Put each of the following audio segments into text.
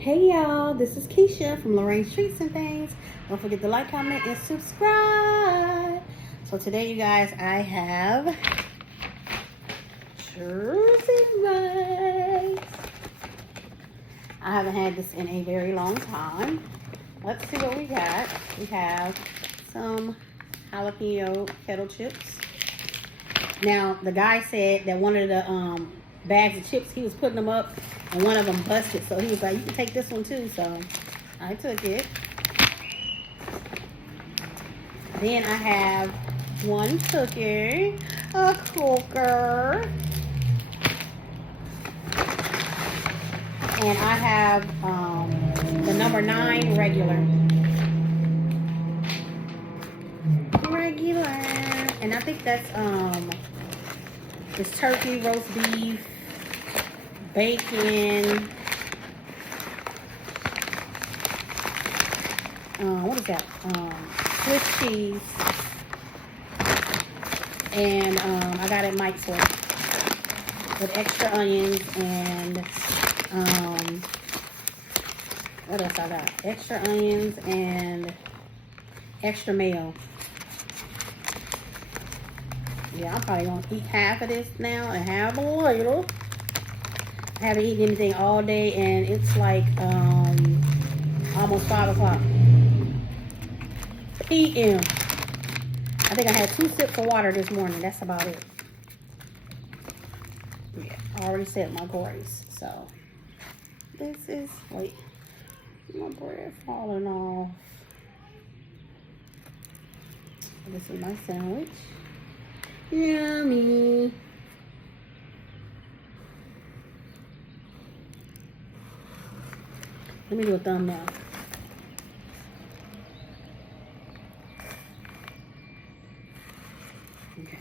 Hey y'all, this is Keisha from Lorraine's Treats and Things. Don't forget to like, comment, and subscribe. So today, you guys, I have Jersey rice. I haven't had this in a very long time. Let's see what we got. We have some jalapeno kettle chips. Now, the guy said that one of the bags of chips, he was putting them up and one of them busted. So he was like, you can take this one too. So I took it. Then I have one cookie, a cooker. And I have the number 9 regular. And I think that's it's turkey, roast beef, bacon. What is that? Swiss cheese. And I got it Mike's Way with extra onions and what else I got? Extra onions and extra mayo. Yeah, I'm probably gonna eat half of this now and half a little. I haven't eaten anything all day and it's like almost 5 o'clock p.m. I think I had 2 sips of water this morning. That's about it. Yeah, I already said my grace. So this is, wait, my bread falling off. This is my sandwich. Yummy. Let me do a thumbnail. Okay.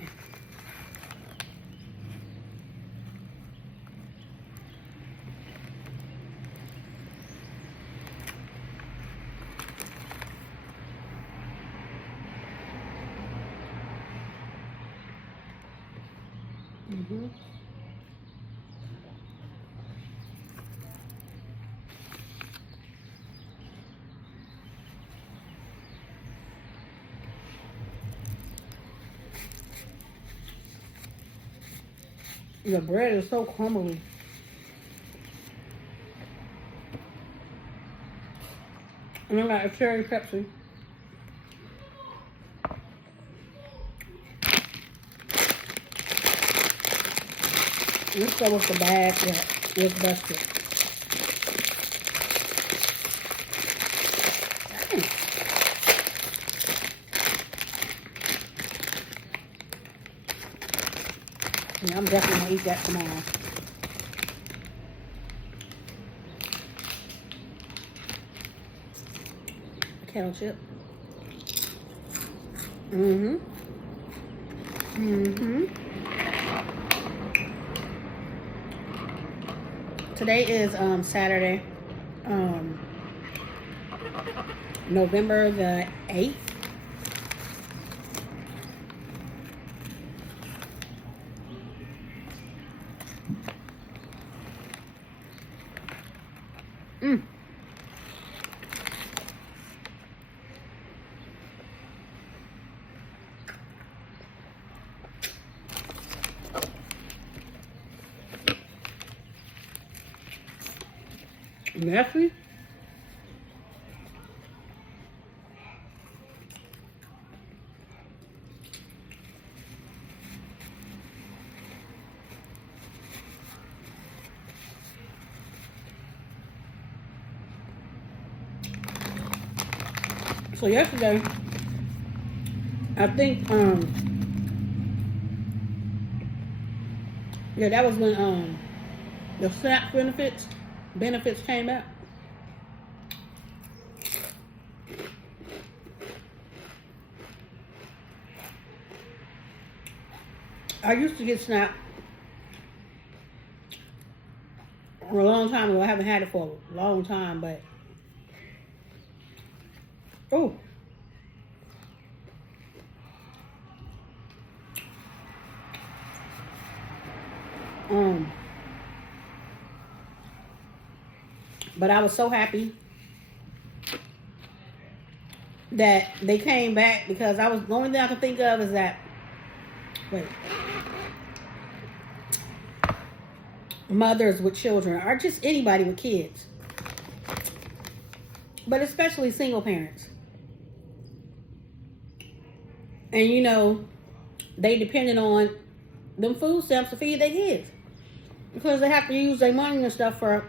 The bread is so crumbly. And I got a cherry Pepsi. Let's go with the bag that was busted. Yeah, I'm definitely gonna eat that tomorrow. Kettle chip. Today is Saturday, November the 8th. Messy. So yesterday, I think yeah, that was when the SNAP benefits came out. I used to get SNAP a long time ago. I haven't had it for a long time, but oh, But I was so happy that they came back, because the only thing I can think of is that, mothers with children, or just anybody with kids, but especially single parents. And you know, they depended on them food stamps to feed their kids, because they have to use their money and stuff for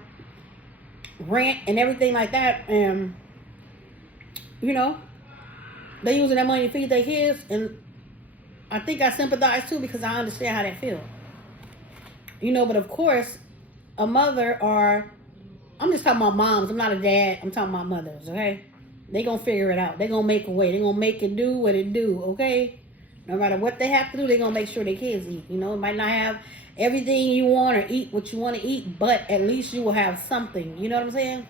rent and everything like that. And you know, they using that money to feed their kids. And I think I sympathize too, because I understand how that feels. You know, but of course, a mother, or I'm just talking about moms. I'm not a dad. I'm talking about mothers, okay? They gonna figure it out. They gonna make a way. They gonna make it do what it do, okay? No matter what they have to do, they gonna make sure their kids eat. You know, it might not have everything you want or eat what you want to eat, but at least you will have something. You know what I'm saying?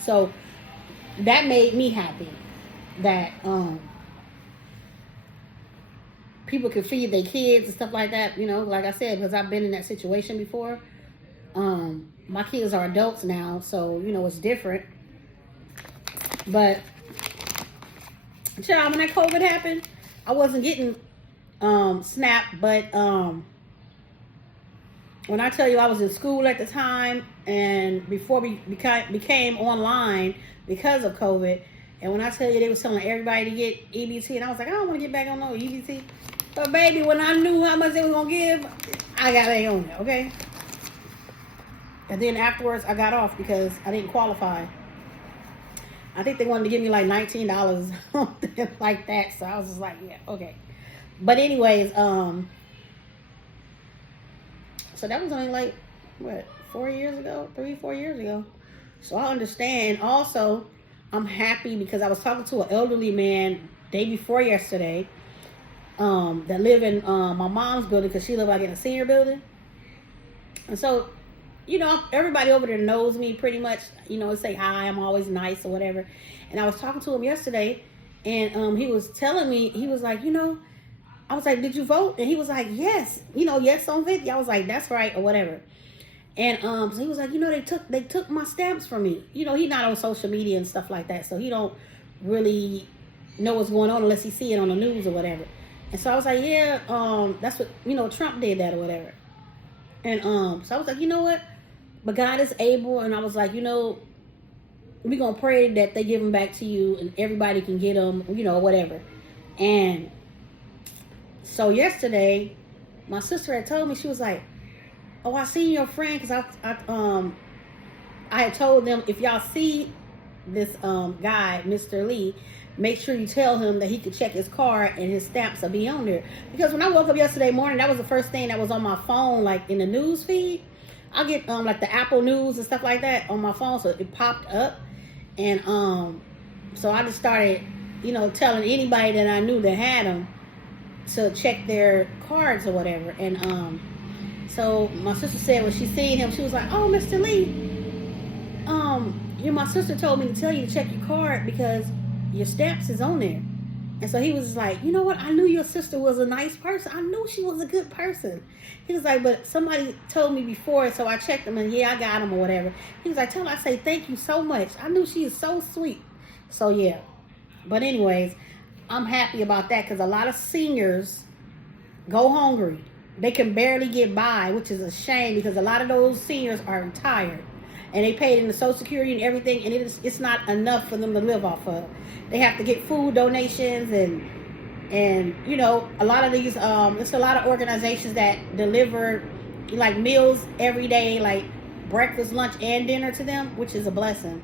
So that made me happy that people can feed their kids and stuff like that. You know, like I said, because I've been in that situation before. My kids are adults now, so you know it's different. But child, when that COVID happened, I wasn't getting SNAP, but when I tell you I was in school at the time, and before we became online because of COVID, and when I tell you they was telling everybody to get EBT, and I was like, I don't want to get back on no EBT. But baby, when I knew how much they was gonna give, I got back on it, okay? And then afterwards, I got off because I didn't qualify. I think they wanted to give me like $19, something like that. So I was just like, yeah, okay. But anyways, so that was only like, what, 4 years ago? 3-4 years ago. So I understand. Also, I'm happy because I was talking to an elderly man day before yesterday that live in my mom's building, because she live like in a senior building. And so, you know, everybody over there knows me pretty much, you know, say hi, I'm always nice or whatever. And I was talking to him yesterday, and he was telling me, he was like, you know, I was like, did you vote? And he was like, yes, you know, yes on 50. I was like, that's right, or whatever. And so he was like, you know, they took my stamps from me. You know, he's not on social media and stuff like that, so he don't really know what's going on unless he see it on the news or whatever. And so I was like, yeah, that's what, you know, Trump did that or whatever. And so I was like, you know what? But God is able, and I was like, you know, we're going to pray that they give them back to you and everybody can get them, you know, whatever. And so yesterday, my sister had told me, she was like, oh, I seen your friend, because I had told them, if y'all see this guy, Mr. Lee, make sure you tell him that he could check his card and his stamps will be on there. Because when I woke up yesterday morning, that was the first thing that was on my phone, like in the news feed. I get like the Apple News and stuff like that on my phone, so it popped up. And so I just started, you know, telling anybody that I knew that had them to check their cards or whatever. And so my sister said when she seen him, she was like, oh, Mr. Lee, my sister told me to tell you to check your card because your stamps is on there. And so he was like, you know what? I knew your sister was a nice person. I knew she was a good person. He was like, but somebody told me before, so I checked them, and yeah, I got them or whatever. He was like, tell her I say thank you so much. I knew she is so sweet. So yeah. But anyways, I'm happy about that, because a lot of seniors go hungry. They can barely get by, which is a shame, because a lot of those seniors are retired. And they paid in the Social Security and everything, and it's not enough for them to live off of. They have to get food donations, and you know, a lot of these it's a lot of organizations that deliver like meals every day, like breakfast, lunch, and dinner to them, which is a blessing.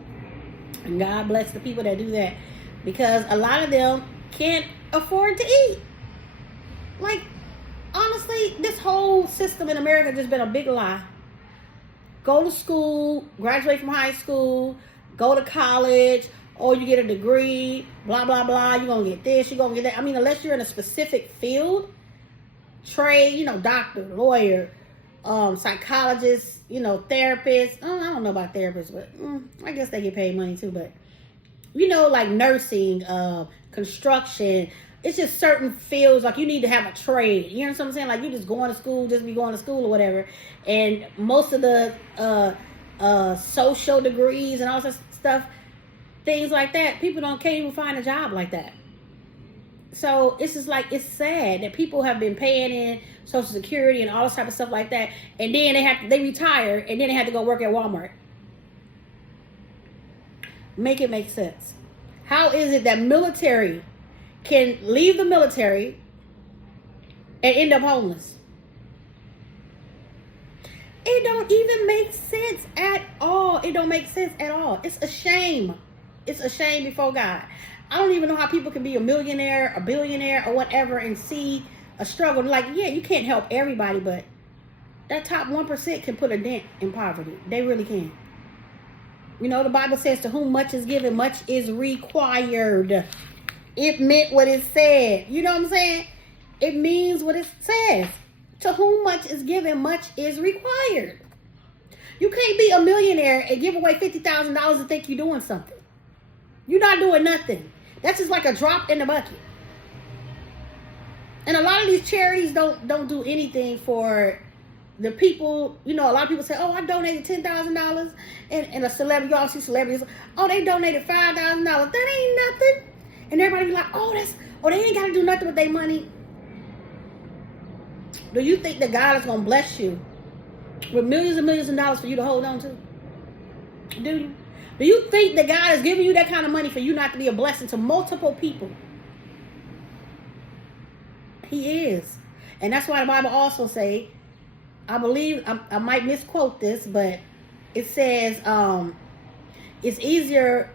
And God bless the people that do that, because a lot of them can't afford to eat. Like, honestly, this whole system in America has just been a big lie. Go to school, graduate from high school, go to college, or you get a degree, blah, blah, blah. You're going to get this, you're going to get that. I mean, unless you're in a specific field, trade, you know, doctor, lawyer, psychologist, you know, therapist. I don't know about therapists, but I guess they get paid money too. But, you know, like nursing, construction. It's just certain fields, like you need to have a trade. You know what I'm saying? Like you just going to school, just be going to school or whatever. And most of the social degrees and all this stuff, things like that. People can't even find a job like that. So it's just like, it's sad that people have been paying in Social Security and all this type of stuff like that, and then they retire, and then they have to go work at Walmart. Make it make sense. How is it that military can leave the military and end up homeless? It don't even make sense at all. It don't make sense at all. It's a shame. It's a shame before God. I don't even know how people can be a millionaire, a billionaire, or whatever, and see a struggle. Like, yeah, you can't help everybody, but that top 1% can put a dent in poverty. They really can. You know, the Bible says, to whom much is given, much is required. It meant what it said. You know what I'm saying? It means what it says. To whom much is given, much is required. You can't be a millionaire and give away $50,000 and think you're doing something. You're not doing nothing. That's just like a drop in the bucket. And a lot of these charities don't do anything for the people. You know, a lot of people say, oh, I donated $10,000. And a celebrity, y'all see celebrities, oh, they donated $5,000. That ain't nothing. And everybody be like, they ain't got to do nothing with their money. Do you think that God is going to bless you with millions and millions of dollars for you to hold on to? Do you? Do you think that God is giving you that kind of money for you not to be a blessing to multiple people? He is. And that's why the Bible also say, I believe, I might misquote this, but it says, it's easier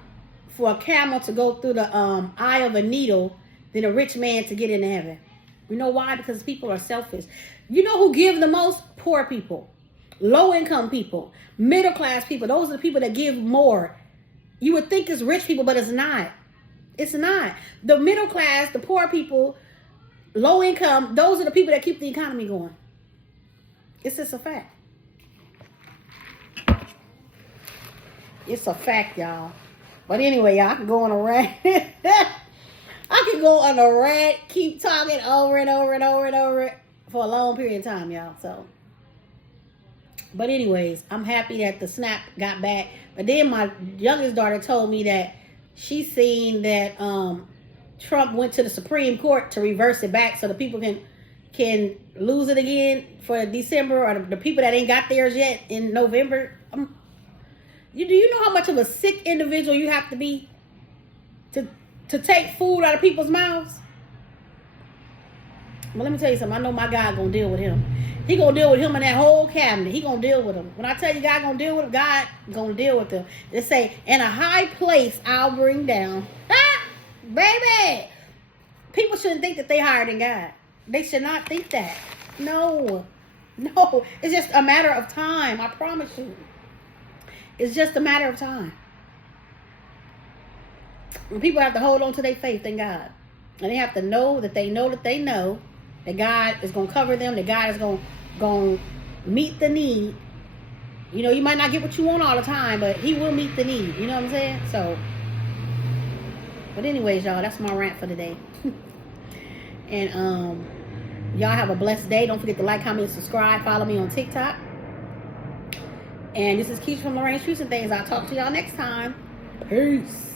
for a camel to go through the eye of a needle than a rich man to get into heaven. You know why? Because people are selfish. You know who give the most? Poor people. Low-income people, middle-class people. Those are the people that give more. You would think it's rich people, but it's not. It's not. The middle class, the poor people, low income, those are the people that keep the economy going. It's just a fact. It's a fact, y'all. But anyway, y'all, I can go on a rant. I can go on a rant, keep talking over and over and over and over for a long period of time, y'all. So. But anyways, I'm happy that the SNAP got back. But then my youngest daughter told me that she's seen that Trump went to the Supreme Court to reverse it back so the people can lose it again for December, or the people that ain't got theirs yet in November. Do you know how much of a sick individual you have to be to take food out of people's mouths? But let me tell you something. I know my God gonna deal with him. He gonna deal with him and that whole cabinet. He gonna deal with them. When I tell you God gonna deal with them, God gonna deal with them. They say, in a high place I'll bring down. Ah, baby! People shouldn't think that they higher than God. They should not think that. No. It's just a matter of time. I promise you. It's just a matter of time. When people have to hold on to their faith in God. And they have to know that they know that they know that God is going to cover them, that God is going to meet the need. You know, you might not get what you want all the time, but he will meet the need. You know what I'm saying? So, but anyways, y'all, that's my rant for today. And y'all have a blessed day. Don't forget to like, comment, subscribe. Follow me on TikTok. And this is Keisha from Lorraine Streets and Things. I'll talk to y'all next time. Peace.